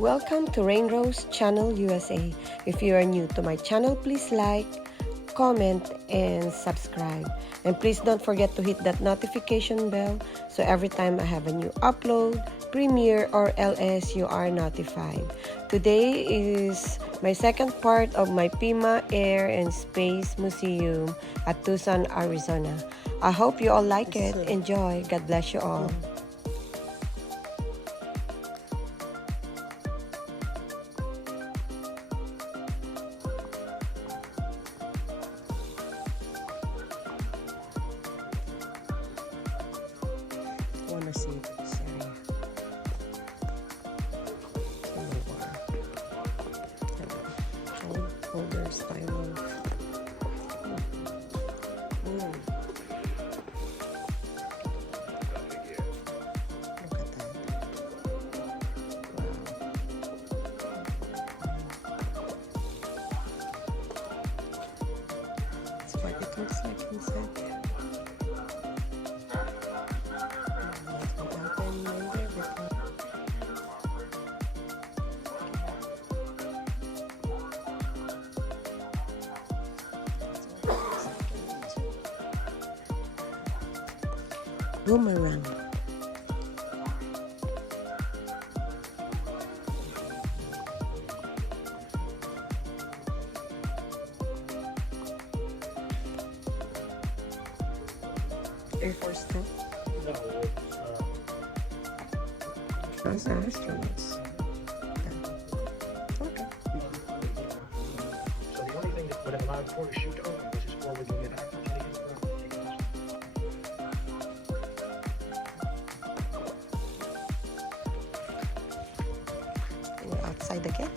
Welcome to Rainrose Channel USA. If you are new to my channel, please like, comment, and subscribe. And please don't forget to hit that notification bell so every time I have a new upload, premiere, or LS, you are notified. Today is my second part of my PIMA Air and Space Museum at Tucson, Arizona. I hope you all like it. Enjoy. God bless you all. I want to see this area. Older style of look at that. That's what it looks like inside. Boomerang. Air Force Two? No, Those are astronauts. Okay. so the only thing that would have allowed for a chute to open was his forward wing attack. We're outside again.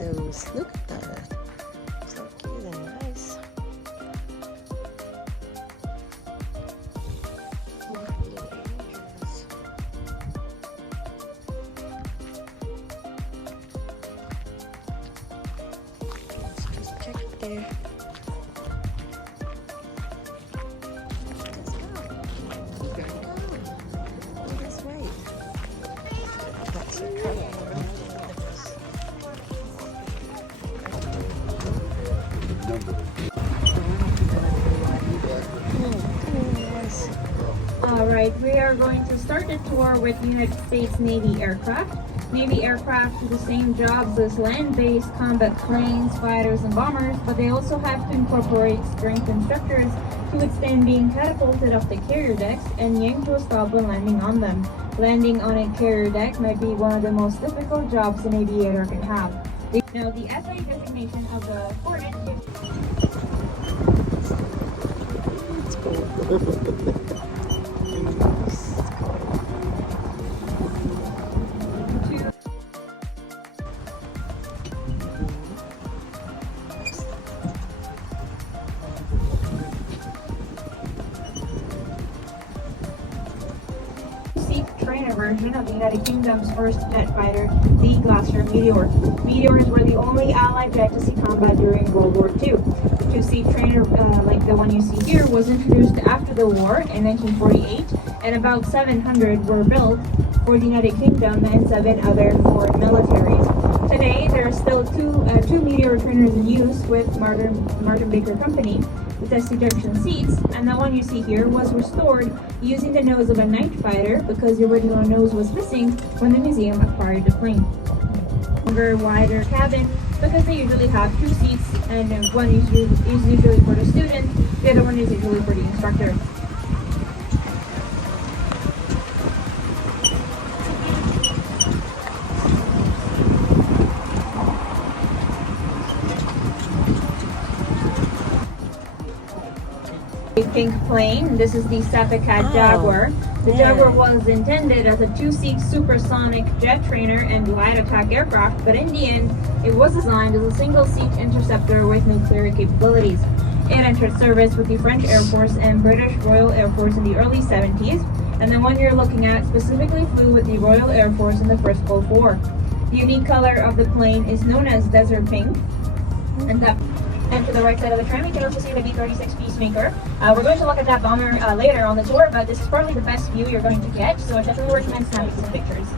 Those, look at that. So cute and nice. Angels. Let's just check it there. Let's go. Oh, that's right. That's a color. Alright, we are going to start the tour with United States Navy aircraft. Navy aircraft do the same jobs as land-based combat planes, fighters, and bombers, but they also have to incorporate strength and structures to withstand being catapulted off the carrier decks and yanked to a stop when landing on them. Landing on a carrier deck might be one of the most difficult jobs an aviator can have. Now, the SI designation of the Hornet trainer version of the United Kingdom's first jet fighter, the Gloster Meteor. Meteors were the only Allied jet to see combat during World War II. The two-seat trainer, like the one you see here, was introduced after the war in 1948, and about 700 were built for the United Kingdom and 7 other foreign militaries. Today, there are still two Meteor trainers in use with Martin Baker Company, the test ejection seats, and the one you see here was restored using the nose of a night fighter because the original nose was missing when the museum acquired the plane. Longer, wider cabin because they usually have 2 seats, and one is usually for the student, the other one is usually for the instructor. A pink plane. This is the Sepecat Jaguar. The Jaguar was intended as a 2-seat supersonic jet trainer and light attack aircraft, but in the end, it was designed as a single-seat interceptor with nuclear capabilities. It entered service with the French Air Force and British Royal Air Force in the early 70s, and the one you're looking at specifically flew with the Royal Air Force in the first Gulf War. The unique color of the plane is known as desert pink. And to the right side of the tram, you can also see the B-36 Peacemaker. We're going to look at that bomber later on the tour, but this is probably the best view you're going to get, so I definitely recommend snapping some pictures.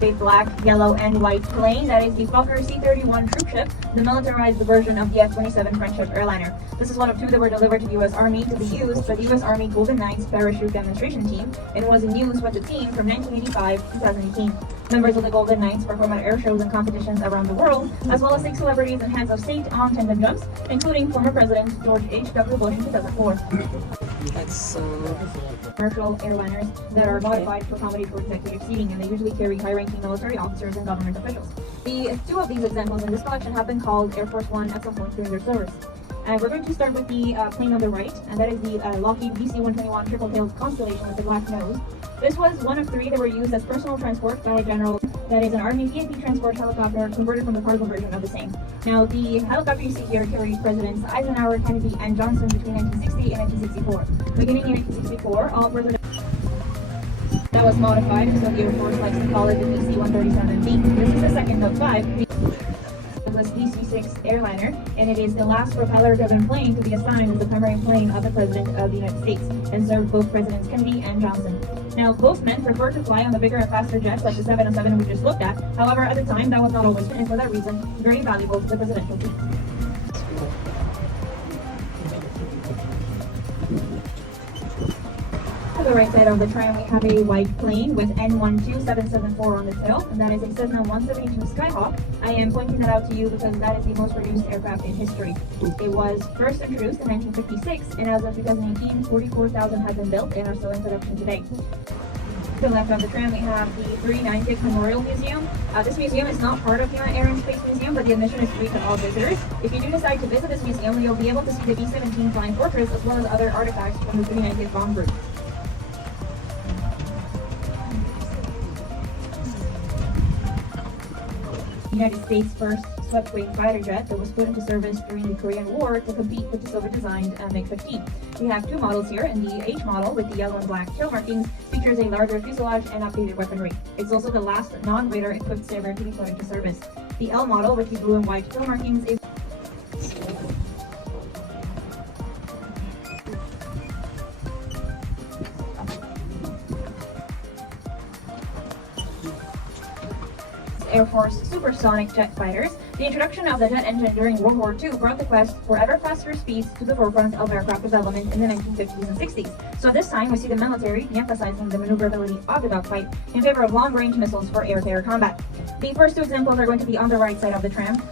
A black, yellow, and white plane. That is the Fokker C-31 Troopship, the militarized version of the F-27 Friendship airliner. This is one of two that were delivered to the U.S. Army to be used by the U.S. Army Golden Knights parachute demonstration team and was in use with the team from 1985 to 2018. Members of the Golden Knights perform at air shows and competitions around the world, as well as take celebrities and heads of state on tandem jumps, including former President George H.W. Bush in 2004. That's so... Commercial airliners that are modified for comedy for executive seating, and they usually carry high-ranking military officers and government officials. The two of these examples in this collection have been called Air Force One at some point during their service. And we're going to start with the plane on the right, and that is the Lockheed DC-121 triple-tailed Constellation with the black nose. This was one of three that were used as personal transport by a general that is an Army VIP transport helicopter converted from the cargo version of the same. Now, the helicopter you see here carried Presidents Eisenhower, Kennedy, and Johnson between 1960 and 1964. Beginning in 1964, all presidents that was modified, so the Air Force likes to call it the DC-137B. This is the second of five. It was DC-6 airliner, and it is the last propeller-driven plane to be assigned as the primary plane of the President of the United States, and served both Presidents Kennedy and Johnson. Now, both men preferred to fly on the bigger and faster jets like the 707 we just looked at. However, at the time, that was not always, and for that reason, very valuable to the presidential team. To the right side of the tram, we have a white plane with N12774 on the tail, and that is a Cessna 172 Skyhawk. I am pointing that out to you because that is the most produced aircraft in history. It was first introduced in 1956, and as of 2018, 44,000 have been built and are still in production today. To the left of the tram, we have the 396 Memorial Museum. This museum is not part of PIMA Air and Space Museum, but the admission is free to all visitors. If you do decide to visit this museum, you'll be able to see the B-17 Flying Fortress as well as other artifacts from the 396 bomb group. United States' first swept-wing fighter jet that was put into service during the Korean War to compete with the Soviet-designed MiG-15. We have two models here, and the H model with the yellow and black tail markings features a larger fuselage and updated weaponry. It's also the last non-radar equipped saber to be put into service. The L model with the blue and white tail markings is Air Force Supersonic jet fighters. The introduction of the jet engine during World War II brought the quest for ever faster speeds to the forefront of aircraft development in the 1950s and 60s. So this time we see the military emphasizing the maneuverability of the dogfight in favor of long-range missiles for air-to-air combat. The first two examples are going to be on the right side of the tram.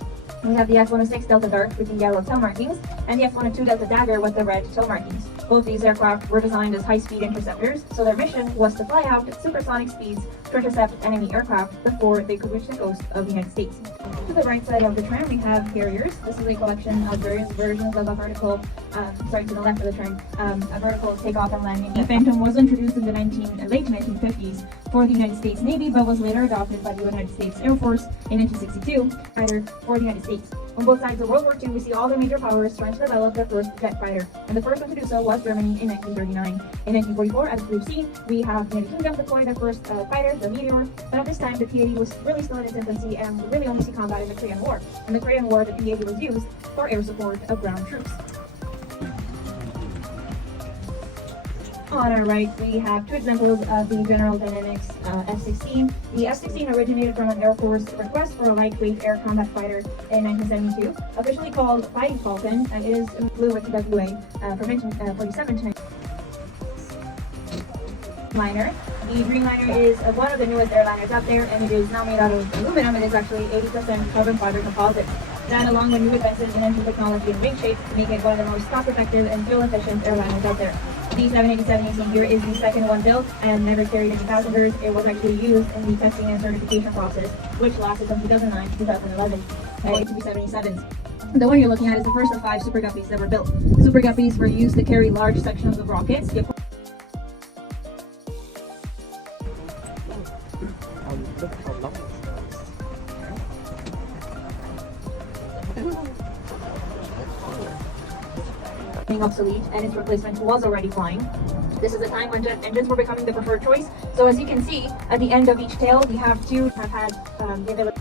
We have the F-106 Delta Dark with the yellow tail markings and the F-102 Delta Dagger with the red tail markings. Both these aircraft were designed as high-speed interceptors, so their mission was to fly out at supersonic speeds to intercept enemy aircraft before they could reach the coast of the United States. To the right side of the tram, we have carriers. This is a collection of various versions of a vertical, to the left of the tram, a vertical takeoff and landing. The Phantom was introduced in the late 1950s for the United States Navy, but was later adopted by the United States Air Force in 1962, fighter for the United States. On both sides of World War II, we see all the major powers trying to develop their first jet fighter, and the first one to do so was Germany in 1939. In 1944, as we've seen, we have the United Kingdom deploy their first fighter, the Meteor, but at this time the P-80 was really still in its infancy and would really only see combat in the Korean War. In the Korean War, the P-80 was used for air support of ground troops. On our right, we have two examples of the General Dynamics F-16. The F-16 originated from an Air Force request for a lightweight air combat fighter in 1972. Officially called Fighting Falcon, it is blue with the WA from 1947 to Liner. The Dreamliner is one of the newest airliners out there, and it is now made out of aluminum. It is actually 80% carbon fiber composite. That, along with new advances in engine technology and wing shape, make it one of the most cost-effective and fuel-efficient airliners out there. The 787 you see here is the second one built and never carried any passengers. It was actually used in the testing and certification process, which lasted from 2009 to 2011. It to be 77s. The one you're looking at is the first of 5 Super Guppies that were built. Super Guppies were used to carry large sections of rockets. Obsolete, and its replacement was already flying. This is a time when jet engines were becoming the preferred choice. So as you can see, at the end of each tail, we have had the ability.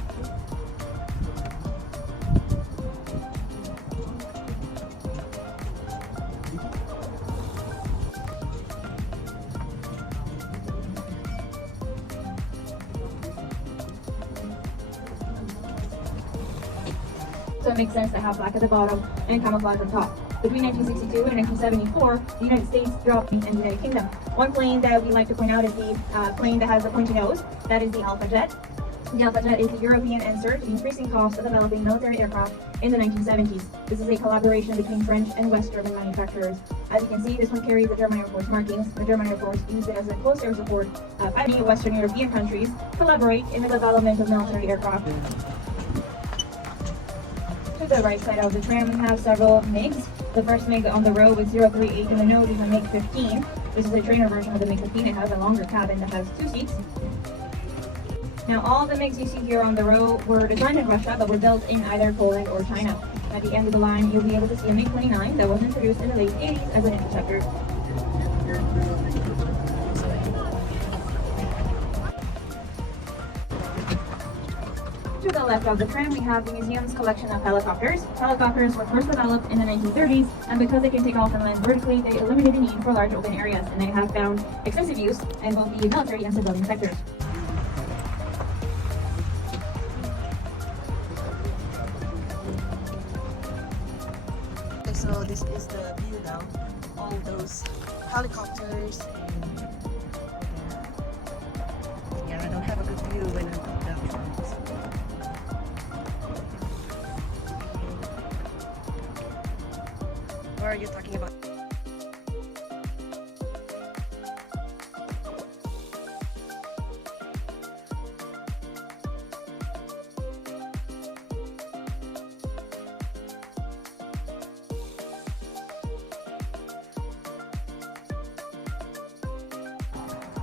So it makes sense to have black at the bottom and camouflage on top. Between 1962 and 1974, the United States dropped in the United Kingdom. One plane that we like to point out is the plane that has the pointy nose. That is the Alpha Jet. The Alpha Jet is the European answer to the increasing cost of developing military aircraft in the 1970s. This is a collaboration between French and West German manufacturers. As you can see, this one carries the German Air Force markings. The German Air Force used it as a close air support. Many Western European countries collaborate in the development of military aircraft. To the right side of the tram, we have several MiGs. The first MiG on the row with 038 in the nose is a MiG-15. This is a trainer version of the MiG-15. It has a longer cabin that has 2 seats. Now, all the MiGs you see here on the row were designed in Russia, but were built in either Poland or China. At the end of the line, you'll be able to see a MiG-29 that was introduced in the late 80s as an interceptor. To the left of the tram, we have the museum's collection of helicopters. Helicopters were first developed in the 1930s, and because they can take off and land vertically, they eliminated the need for large open areas, and they have found extensive use in both the military and civilian sectors. Okay, so this is the view now. All those helicopters and yeah, I don't have a good view when I'm up down front. What are you talking about?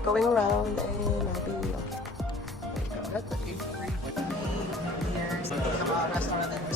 Going around and I'll be okay. There you go. That's a 83. Here, thinking about restaurant and